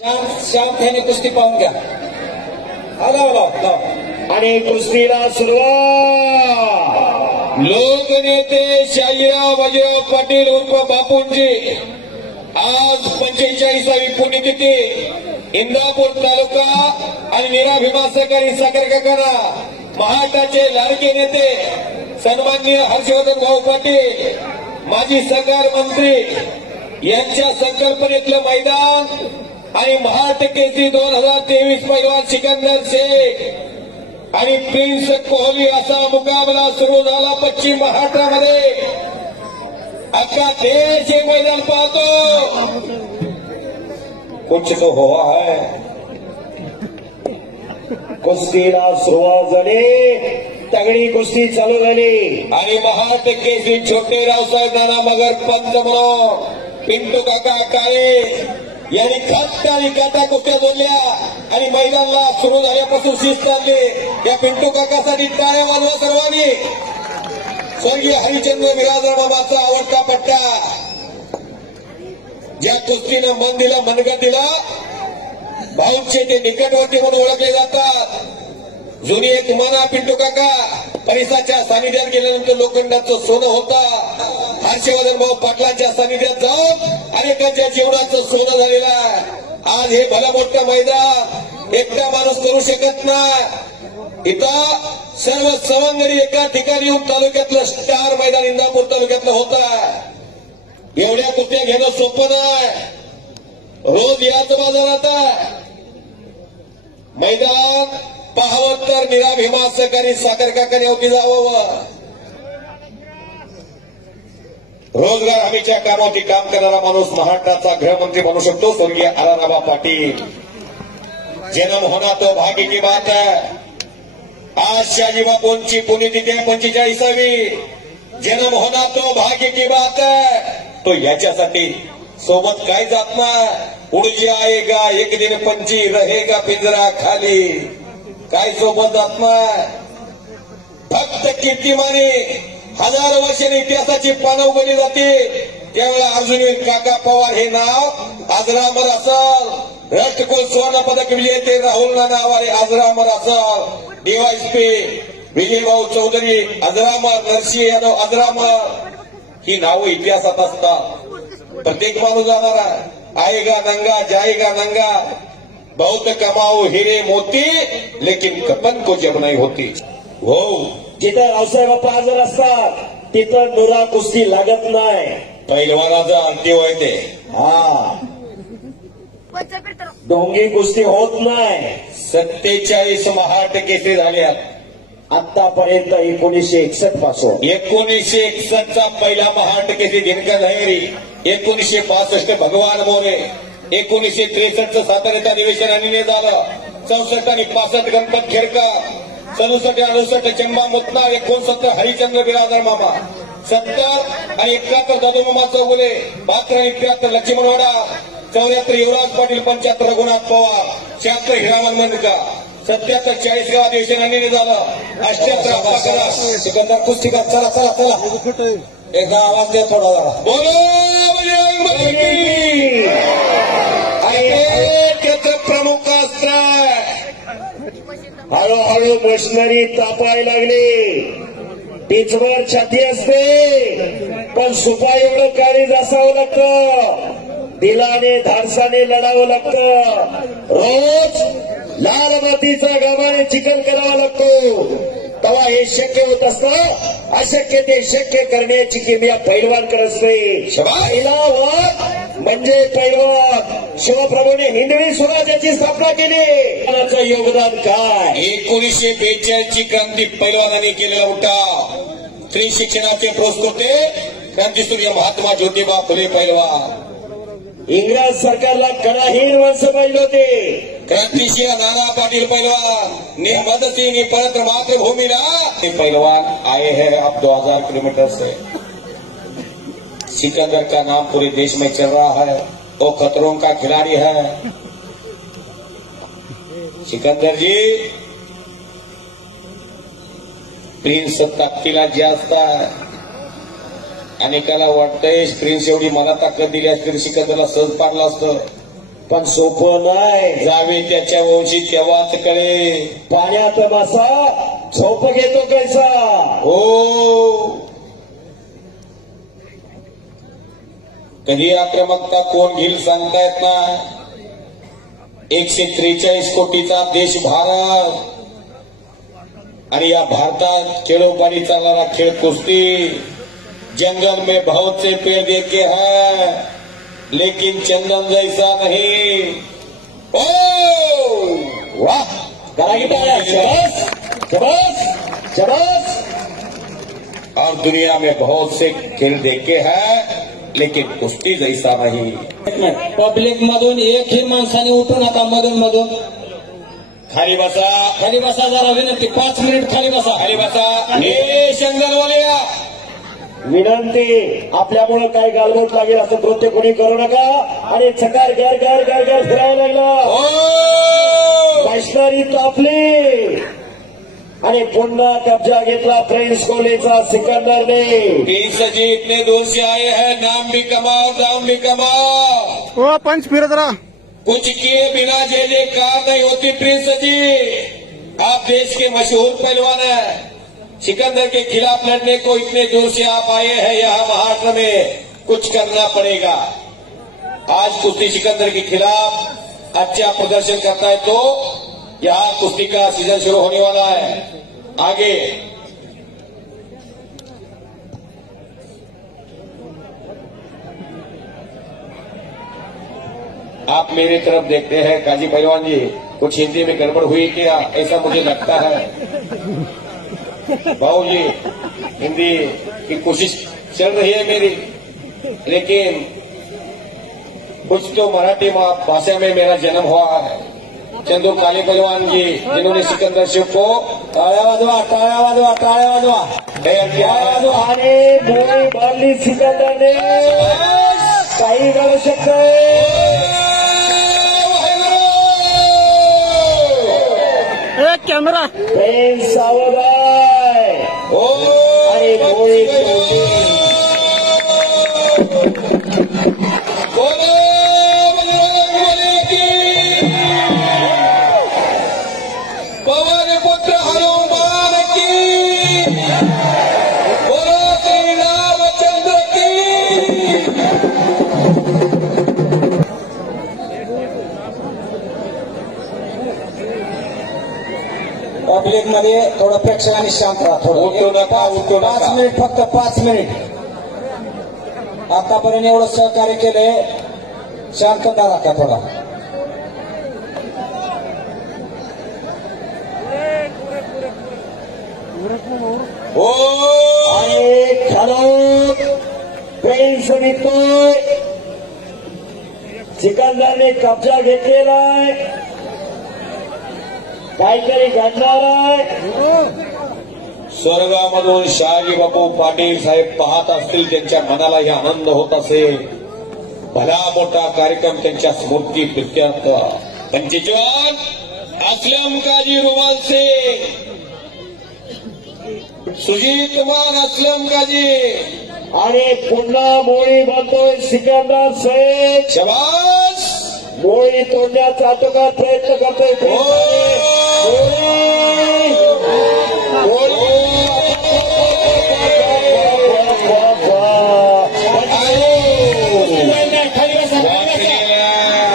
शांततेने कुस्ती पाहून घ्या. आणि कुस्तीला सुरुवात. लोकनेते शाहीराव बाजीराव पाटील उर्फ बापूंजी आज 45वी पुण्यतिथी इंदापूर तालुका आणि नीरा भीमा सहकारी साखर कारखाना महाराष्ट्राचे लाडके नेते सन्माननीय हर्षवर्धन भाऊ पाटील माजी सहकार मंत्री यांच्या संकल्पनेतलं मैदान आणि महाराष्ट्र केसरी 2023 पैलवान सिकंदर शेख आणि प्रिन्स कोहली असा मुकाबला सुरू झाला पश्चिम महाराष्ट्रामध्ये. अख्खा देश हे मैदान पाहतो. कुछ तो हुआ है. कुस्तीला सुरुवात झाली. तगडी कुस्ती चालू झाली आणि महाराष्ट्र केसरी छोटे रावसाहेब नाना मगर पंच म्हणून पिंटू काका काळे यांनी खात आणि काटा कुस्त्या जोडल्या आणि मैदानाला सुरू झाल्यापासून शिस्त आणली. या पिंटू काकासाठी टाळ्या वाजवा सर्वांनी. स्वर्गीय हरिचंद्र बिराजदार मामाचा आवडता पट्टा. ज्या कुस्तीनं मन दिलं मनगट दिलं भाऊंचे ते निकटवर्ती म्हणून ओळखले जातात. जुनी एक मना पिंटू काका परिसाच्या सानिध्यात गेल्यानंतर लोखंडाचं सोनं होतं. हर्षवर्धन भाऊ पाटलांच्या सानिध्यात जाऊन अनेकांच्या जीवनाचं सोनं झालेलं आहे. आज हे भलं मोठं मैदान एकटा माणूस करू शकत नाही. इथं सर्व सवंगडी एका ठिकाणी येऊन तालुक्यातलं स्टार मैदान इंदापूर तालुक्यातलं होतं. एवढ्या कुस्त्या घेणं सोपं नाही. रोज याच बाजारात मैदान पाहावं तर नीरा भीमा सहकारी साखर कारखान्यावरती जावं. रोजगार हमीच्या कामावरती काम करणारा माणूस महाराष्ट्राचा गृहमंत्री म्हणू शकतो स्वर्गीय आराराबा पाटील. जन्म होना तो भाग्य की बात है. आज शहाजी बापूंची पुण्यतिथी 45वी. जन्म होना तो भाग्य की बात है. तो याच्यासाठी सोबत काय जात नाही. पुढे आएगा एक दिन पंची रहेगा पिंजरा खाली. काय सोबत जात नाही. फक्त कीर्तिमाने हजारो वर्षांनी इतिहासाची पानं उघडली जाते. त्यावेळेला अर्जुनी काका पवार हे नाव आजरामर असल. राष्ट्रकुल सुवर्ण पदक विजेते राहुल नाना आवारे आजरामर असल. डीवायएसपी विजयभाऊ चौधरी अजरामर. नरसिंह यादव अजरामर. ही नावं इतिहासात असतात. प्रत्येक माणूस जाणार आएगा नंगा जाएगा नंगा. बहुत कमाओ हिरे मोती लेकिन कपन को जब नहीं होती. हो जिथं रावसाहेब बाप्पा हजर असतात तिथं नुरा कुस्ती लागत नाही. पैलवानाचा अंतिम आहे ते. हा डोंगी कुस्ती होत नाही. 47 महाराष्ट्र केसरी झाल्यात आतापर्यंत 1961 पासून. 1961चा पहिला महाराष्ट्र केसरी दिनकर लहेरी. 1965 भगवान मोरे. 1963 साताऱ्याच्या अधिवेशनाने झालं. 64 आणि 65 गणपत खेडकर. 67 68 चंबा मुतना. 69 हरिचंद्र बिराजदार मामा. 70 आणि 71 दादूमामा चौगुले. 72 आणि 73 लक्ष्मणवाडा. 74 युवराज पाटील. 75 रघुनाथ पवार. 76 हिरामन मंडका. 77 40 अधिवेशनाने झालं. 78 सिकंदर कुस्तीकर. चला चला चला एकदा आवाज द्या थोडा जरा. बोलो त्याचं प्रमुख अस्त्र. हळूहळू मशिनरी तापायला लागली. टीचवर छाती असते पण सुपा एवढं काळीज असावं लागतं. दिलाने धाडसाने लढावं लागतं. रोज लाल मातीचा घामाने चिखल करावा लागतो. तेव्हा हे शक्य होत असतं. अशक्य ते शक्य करण्याची किमया पैलवानकडे असते. पैलवान म्हणजे पैलवान. शिवप्रभूने हिंदवी स्वराज्याची स्थापना केली. त्याचं योगदान काय. 1942 ची क्रांती पैलवानांनी केलेला उठाव. स्त्री शिक्षणाचे प्रस्तुते क्रांतीसूर्य महात्मा ज्योतिबा फुले पैलवान. इंग्रज सरकारला कडाहीन माणसं पाहिजे होते. क्रांतिसिंह नाना पाटिल पैलवान. नेहमद सिंह परत मातृभूमिला. ये पैलवान आए हैं अब 2000 किलोमीटर से. सिकंदर का नाम पूरे देश में चल रहा है. वो खतरों का खिलाड़ी है. सिकंदर जी प्रिन्स ताकदीला जास्त आहे. अनेकाला वाटतंय प्रिन्स एवढी मला ताकद दिली असती तर सिकंदरला सहज पाडलं असतं. पण सोपं नाही. जावे त्याच्या वंशी तेव्हाच कळे. पाण्यात मासा झोप घेतो कैसा. हो, कधी आक्रमकता कोण घेईल सांगता येत ना. 143 कोटीचा देश भारत, आणि या भारतात खेळोपारी चालणारा खेळ कुस्ती. जंगल में बहुत से पेड़ देखे हैं, लेकिन चंदन जैसा नहीं. ओ वाह, शबाश शबाश शबाश. और दुनिया में बहुत से खेल देखे हैं, लेकिन कुस्ती जैसा नहीं. पब्लिक मधून एकही माणसाने उठू नका. मधून मधून खाली बसा, खाली बसा. जरा विनंती, 5 मिनिट खाली बसा. खाली बसा. ए जंगलवाले, विनंती, आपल्यामुळे काय गालबोट लागेल असं कृत्य कोणी करू नका. आणि चकार घर घर घर घर फिरायला लागला. मशिनरी तापली आणि पुन्हा कब्जा घेतला प्रिन्स कोहलीचा सिकंदरने. 20 जी इतने दूर से आए हैं, नाम भी कमाओ दाम भी कमाओ. ओ पंच फिर जरा. कुछ किए बिना जय कार नहीं होती प्रिंस जी. आप देश के मशहूर पहलवान हैं. सिकंदर के खिलाफ लड़ने को इतने दूर से आप आए हैं. यहाँ महाराष्ट्र में कुछ करना पड़ेगा. आज कुश्ती सिकंदर के खिलाफ अच्छा प्रदर्शन करता है तो यहाँ कुश्ती का सीजन शुरू होने वाला है. आगे आप मेरी तरफ देखते हैं काजी पहलवान जी. कुछ हिंदी में गड़बड़ हुई क्या, ऐसा मुझे लगता है. भाऊ जी, हिंदी की कोशिश चल रही है मेरी, लेकिन कुछ तो मराठी भाषा में मेरा जन्म हुआ है. चंदू काले पहलवान जी, जिन्होंने सिकंदर शिव को टाळ्या वाजवा, टाळ्या वाजवा, टाळ्या वाजवा. तैयार किया है. आणि मोळी बांधली सिकंदरने. काही घडू शकतंय. कॅमेरा प्रेम सावधाय आणि मोळी पवन पुत्र हनुमान की, बोलो श्री रामचंद्र की. पब्लिक मध्ये थोडं प्रेक्षकांनी शांत राहा. उठू नका, उठू नका. 5 मिनिट, फक्त 5 मिनिट. आतापर्यंत एवढं सहकार्य केलंय, शांतता राखा थोडा. हो, आणि खेळून प्रेम निघतोय. सिकंदरने कब्जा घेतलेला आहे. काहीतरी घडणार आहे. स्वर्गामधून शहाजी बापू पाटील साहेब पाहत असतील, त्यांच्या मनालाही आनंद होत असेल. भला मोठा कार्यक्रम त्यांच्या स्मृती प्रित्यर्थ. त्यांचे जवान असलम काजी रुमाल से, सुजीत मान असलम काजी. आणि पुन्हा मोळी बांधतोय सिकंदर शेख. शबाश. मोळी तोडण्याचा आटोकाट प्रयत्न करतोय.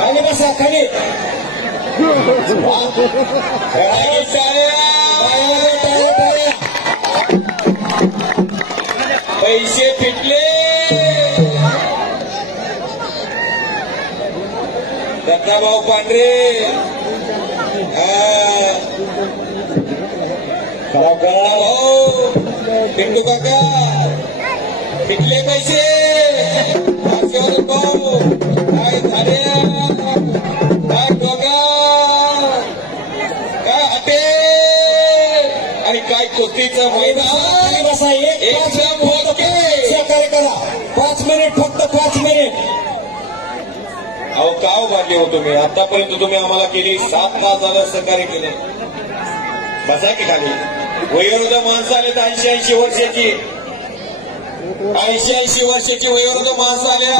खाली बसा, खाली. पैसे फिटले. दत्ताभाऊ पांढरे, भाऊ पिंटू काका, फिटले पैसे. भाऊ काय झाले, काय बघा, काय हटे, आणि काय कुस्तीचं मैदान. बसा. एकदम ओके. सहकार्य करा. 5 मिनिट, फक्त 5 मिनिट. अहो काव बांधले हो तुम्ही. आतापर्यंत तुम्ही आम्हाला केली 7 तास झालं सहकार्य केले. बसा की खाली. वयोवृद्ध माणसं आले तर 80-80 वर्षाची, 80-80 वर्षाची वयोवृद्ध माणसं आल्या.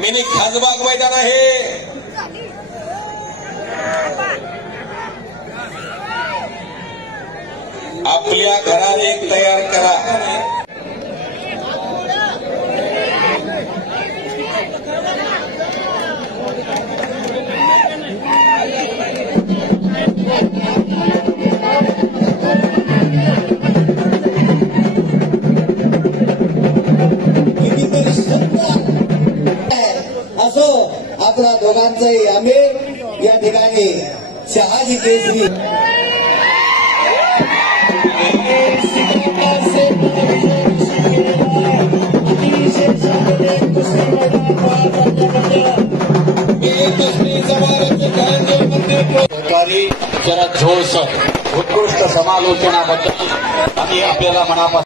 मिनी खासबाग मैदान आहे. आपल्या घरात एक तयार करा. असो आपला दोघांचाही आमिर या ठिकाणी शहाजी केसरी सरकारी जरा जोश उत्कृष्ट समालोचनाबद्दल आम्ही आपल्याला मनापासून